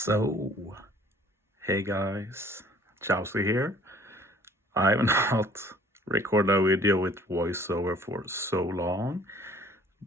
So, hey guys, Chauzu here. I have not recorded a video with voiceover for so long,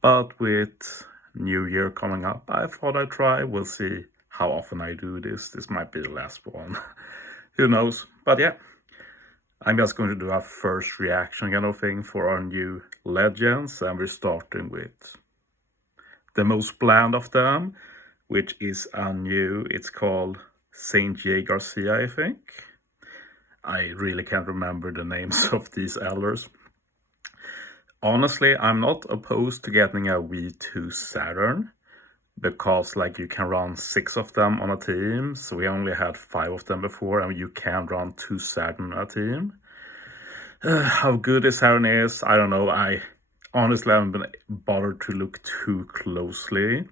but with New Year coming up, I thought I'd try. We'll see how often I do this. This might be the last one. Who knows? But yeah, I'm just going to do a first reaction kind of thing for our new legends, and we're starting with the most bland of them, which is a new, it's called Saint Jaygarcia, I think. I really can't remember the names of these elders. Honestly, I'm not opposed to getting a V2 Saturn, because like you can run 6 of them on a team, so we only had 5 of them before, and you can run 2 Saturn on a team. How good this Saturn is, I don't know. I honestly haven't been bothered to look too closely.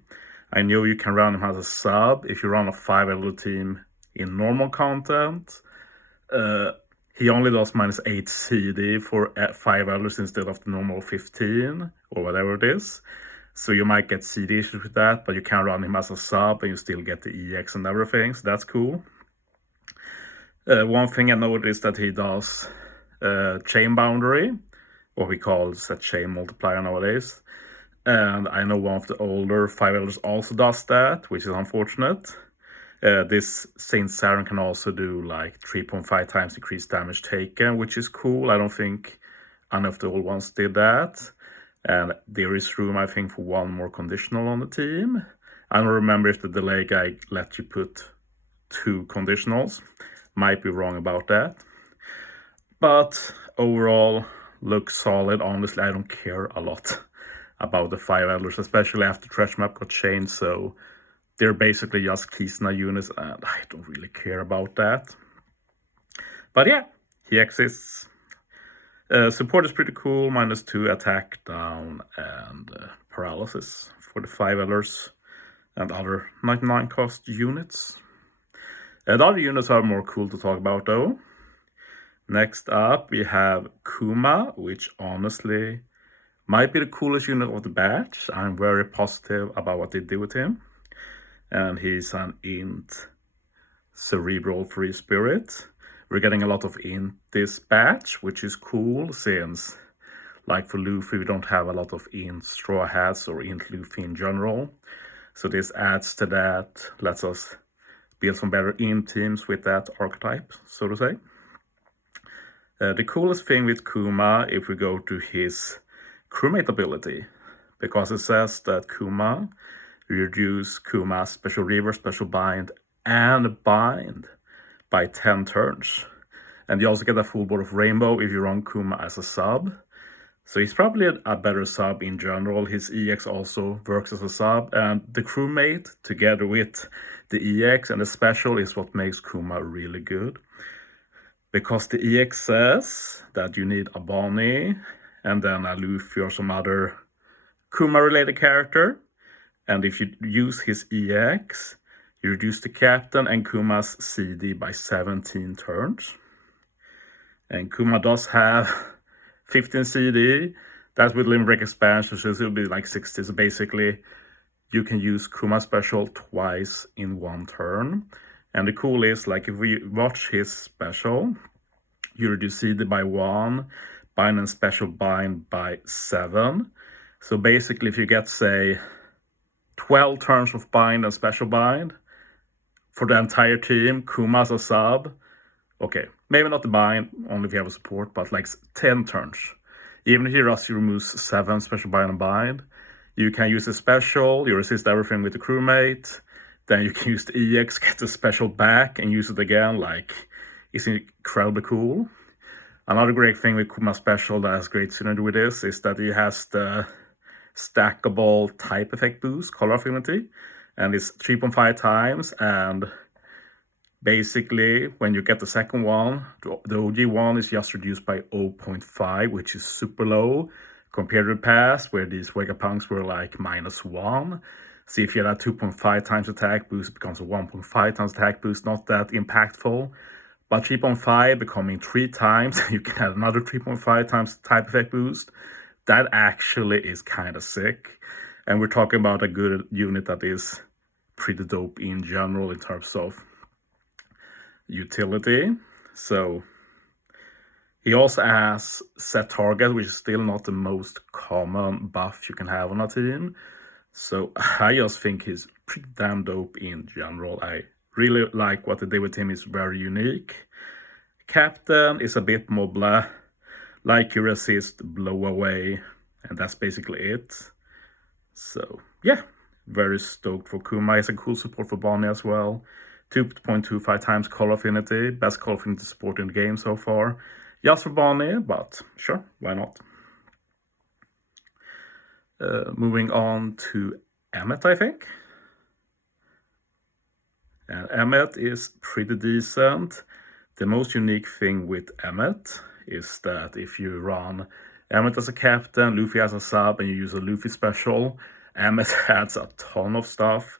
I know you can run him as a sub if you run a 5-elder team in normal content. He only does -8 CD for 5 elders instead of the normal 15 or whatever it is. So you might get CD issues with that, but you can run him as a sub and you still get the EX and everything, so that's cool. One thing I noticed is that he does chain boundary, what we call set chain multiplier nowadays. And I know one of the older 5 elders also does that, which is unfortunate. This Saint Saturn can also do like 3.5 times increased damage taken, which is cool. I don't think any of the old ones did that. And there is room, I think, for one more conditional on the team. I don't remember if the delay guy let you put 2 conditionals. Might be wrong about that. But overall, looks solid. Honestly, I don't care a lot about the 5 elders, especially after Trash Map got changed, so they're basically just Kisna units, and I don't really care about that. But yeah, he exists. Support is pretty cool, -2 attack down and paralysis for the 5 elders and other 99 cost units. The other units are more cool to talk about though. Next up we have Kuma, which honestly might be the coolest unit of the batch. I'm very positive about what they did with him. And he's an INT cerebral free spirit. We're getting a lot of INT this batch, which is cool since, like for Luffy, we don't have a lot of INT Straw Hats or INT Luffy in general. So this adds to that, lets us build some better INT teams with that archetype, so to say. The coolest thing with Kuma, if we go to his crewmate ability, because it says that Kuma reduce Kuma's special reverse, special bind, and bind by 10 turns. And you also get a full board of Rainbow if you run Kuma as a sub. So he's probably a better sub in general. His EX also works as a sub, and the crewmate together with the EX and the special is what makes Kuma really good. Because the EX says that you need a Bonney and then a Luffy or some other Kuma-related character. And if you use his EX, you reduce the captain and Kuma's CD by 17 turns. And Kuma does have 15 CD. That's with Limit Break expansion, so it'll be like 60. So basically, you can use Kuma special twice in 1 turn. And the cool is, like, if we watch his special, you reduce CD by 1, bind and special bind by 7. So basically, if you get, say, 12 turns of bind and special bind for the entire team, Kuma's a sub. Okay, maybe not the bind, only if you have a support, but like 10 turns. Even if he removes 7 special bind and bind, you can use the special, you resist everything with the crewmate, then you can use the EX, get the special back, and use it again. Like, it's incredibly cool. Another great thing with Kuma special that has great synergy with this is that he has the stackable type effect boost, color affinity, and it's 3.5 times, and basically when you get the second one, the OG one is just reduced by 0.5, which is super low compared to the past where these Vegapunks were like -1. So if you had a 2.5 times attack boost, it becomes a 1.5 times attack boost, not that impactful. But 3.5 becoming 3 times, you can add another 3.5 times type effect boost. That actually is kind of sick. And we're talking about a good unit that is pretty dope in general in terms of utility. So he also has set target, which is still not the most common buff you can have on a team. So I just think he's pretty damn dope in general. I really like what they did with him. Is very unique. Captain is a bit more blah, like your assist, blow away, and that's basically it. So yeah, very stoked for Kuma. He's a cool support for Bonney as well. 2.25 times call affinity, best call affinity support in the game so far. Just for Bonney, but sure, why not? Moving on to Emmet, I think. And Emmet is pretty decent. The most unique thing with Emmet is that if you run Emmet as a captain, Luffy as a sub, and you use a Luffy special, Emmet adds a ton of stuff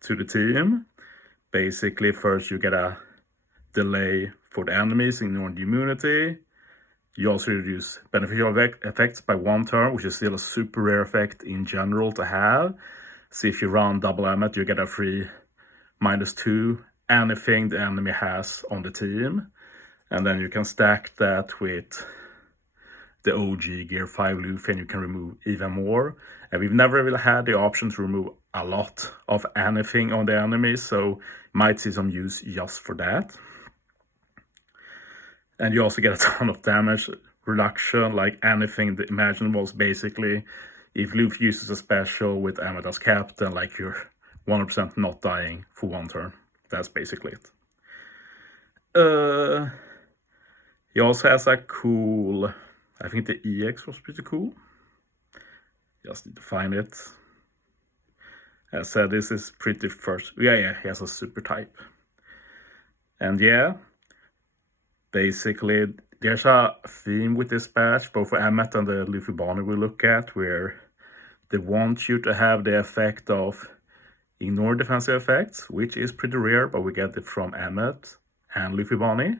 to the team. Basically, first you get a delay for the enemies, ignore the immunity. You also reduce beneficial effects by 1 turn, which is still a super rare effect in general to have. So if you run double Emmet, you get a free -2 anything the enemy has on the team. And then you can stack that with the OG Gear 5 Luffy, and you can remove even more. And we've never really had the option to remove a lot of anything on the enemy, so might see some use just for that. And you also get a ton of damage reduction, like anything imaginable. Basically, if Luffy uses a special with Emmet as captain, like you're 100% not dying for 1 turn. That's basically it. He also has a cool, I think the EX was pretty cool. Just need to find it. As I said, this is pretty first. Yeah, he has a super type. And yeah, basically, there's a theme with this patch, both for Emmet and the Luffy Bonney we look at, where they want you to have the effect of ignore defensive effects, which is pretty rare, but we get it from Emmet and Luffy Bonney.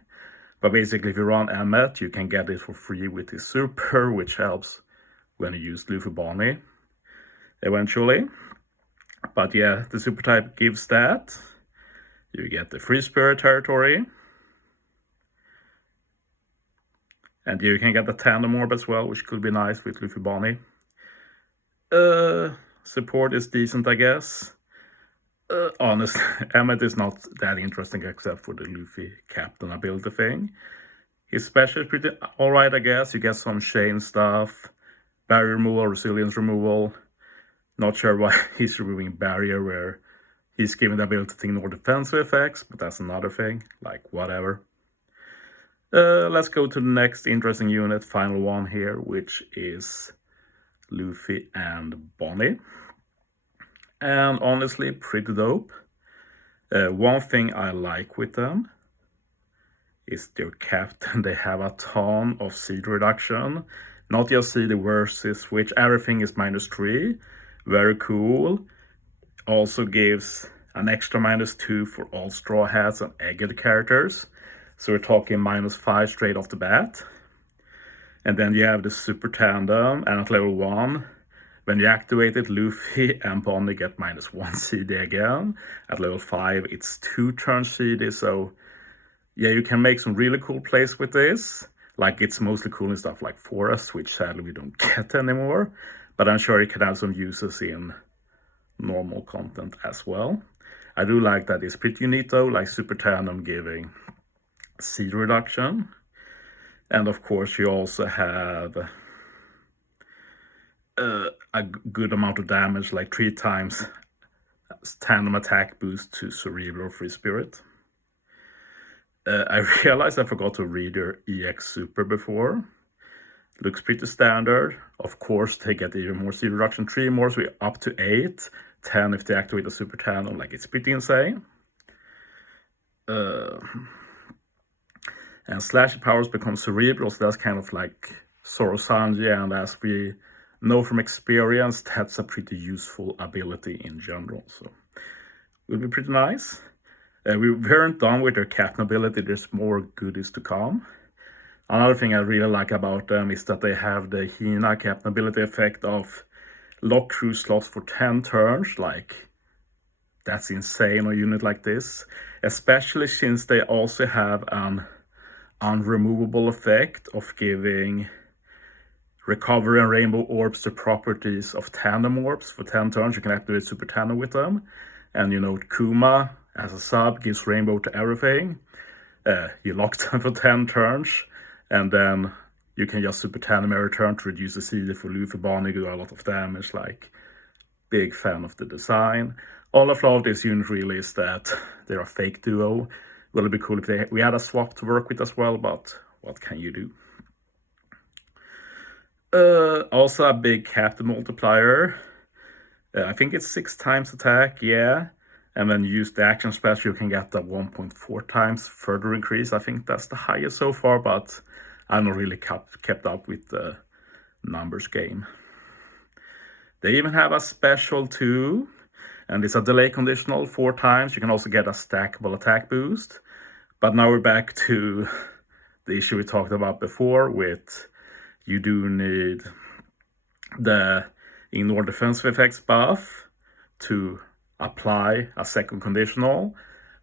But basically, if you run Emmet, you can get it for free with his super, which helps when you use Luffy Bonney eventually. But yeah, the super type gives that. You get the free spirit territory. And you can get the tandem orb as well, which could be nice with Luffy Bonney. Support is decent, I guess. Honestly, Emmet is not that interesting except for the Luffy captain ability thing. His special is pretty alright, I guess. You get some chain stuff, barrier removal, resilience removal. Not sure why he's removing barrier where he's given the ability to ignore defensive effects, but that's another thing. Like, whatever. Let's go to the next interesting unit, final one here, which is Luffy and Bonney. And honestly, pretty dope. One thing I like with them is their captain. They have a ton of seed reduction. Not just seed versus which everything is -3. Very cool. Also gives an extra -2 for all Straw Hats and Egghead characters. So we're talking -5 straight off the bat. And then you have the super tandem, and at level 1, when you activate it, Luffy and Bonney get -1 CD again. At level 5, it's 2 turn CD, so yeah, you can make some really cool plays with this. Like, it's mostly cool in stuff like Forest, which sadly we don't get anymore. But I'm sure it can have some uses in normal content as well. I do like that it's pretty unique though, like Super Tandem giving seed reduction. And of course you also have a good amount of damage, like 3 times tandem attack boost to Cerebral or Free Spirit. I realized I forgot to read their EX Super before. Looks pretty standard. Of course, they get even more seed reduction. 3 more, so we're up to 8. 10 if they activate the Super Tandem. Like, it's pretty insane. And Slash powers become Cerebral, so that's kind of like Sorosanji, and as we know from experience, that's a pretty useful ability in general. So, it will be pretty nice. We weren't done with their captain ability. There's more goodies to come. Another thing I really like about them is that they have the Hina captain ability effect of lock crew slots for 10 turns. Like, that's insane on a unit like this, especially since they also have an unremovable effect of giving recovery and rainbow orbs the properties of tandem orbs. For 10 turns you can activate super tandem with them, and you know Kuma as a sub gives rainbow to everything. You lock them for 10 turns, and then you can just super tandem every turn to reduce the CD for Luffy and Bonney, do a lot of damage. Like, big fan of the design. All of this unit really is that they're a fake duo. Will it be cool if we had a swap to work with as well, but what can you do? Also a big captain multiplier. I think it's 6 times attack, yeah. And then use the action special, you can get the 1.4 times further increase. I think that's the highest so far, but I've not really kept up with the numbers game. They even have a special too, and it's a delay conditional 4 times. You can also get a stackable attack boost. But now we're back to the issue we talked about before with you do need the ignore defensive effects buff to apply a second conditional.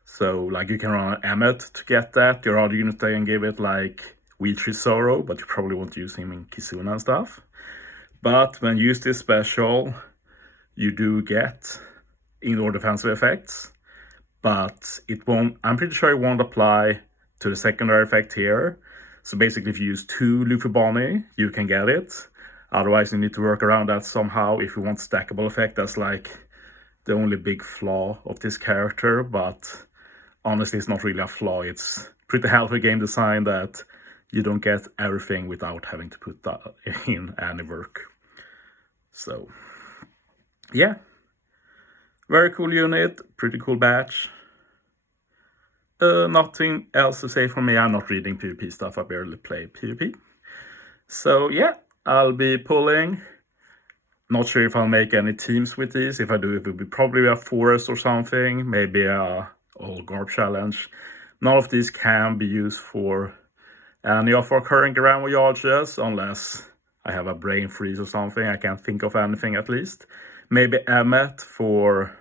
So like you can run an Emmet to get that. Your other units they can give it like Weetree Zoro, but you probably won't use him in Kizuna and stuff. But when you use this special, you do get ignore defensive effects, but it won't, I'm pretty sure it won't apply to the secondary effect here. So basically if you use 2 Luffy Bonney, you can get it. Otherwise you need to work around that somehow if you want stackable effect. That's like the only big flaw of this character, but honestly it's not really a flaw. It's pretty healthy game design that you don't get everything without having to put that in any work. So yeah, very cool unit, pretty cool batch. Nothing else to say from me. I'm not reading PvP stuff, I barely play PvP. So yeah, I'll be pulling. Not sure if I'll make any teams with these. If I do, it will be probably a forest or something, maybe a all Garb challenge. None of these can be used for any of our current Grand Voyages, unless I have a brain freeze or something. I can't think of anything at least. Maybe Emmet for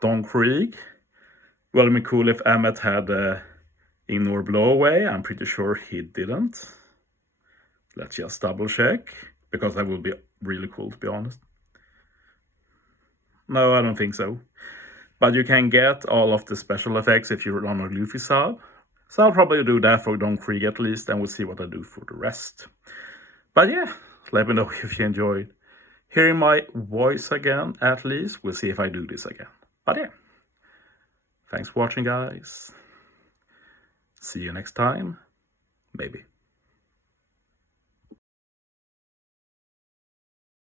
Don Krieg. Well, it'd be cool if Emmet had ignore blowaway. I'm pretty sure he didn't. Let's just double check, because that would be really cool to be honest. No, I don't think so. But you can get all of the special effects if you're on a Luffy sub. So I'll probably do that for Don Krieg at least, and we'll see what I do for the rest. But yeah, let me know if you enjoyed hearing my voice again, at least. We'll see if I do this again. But yeah, thanks for watching, guys. See you next time, maybe.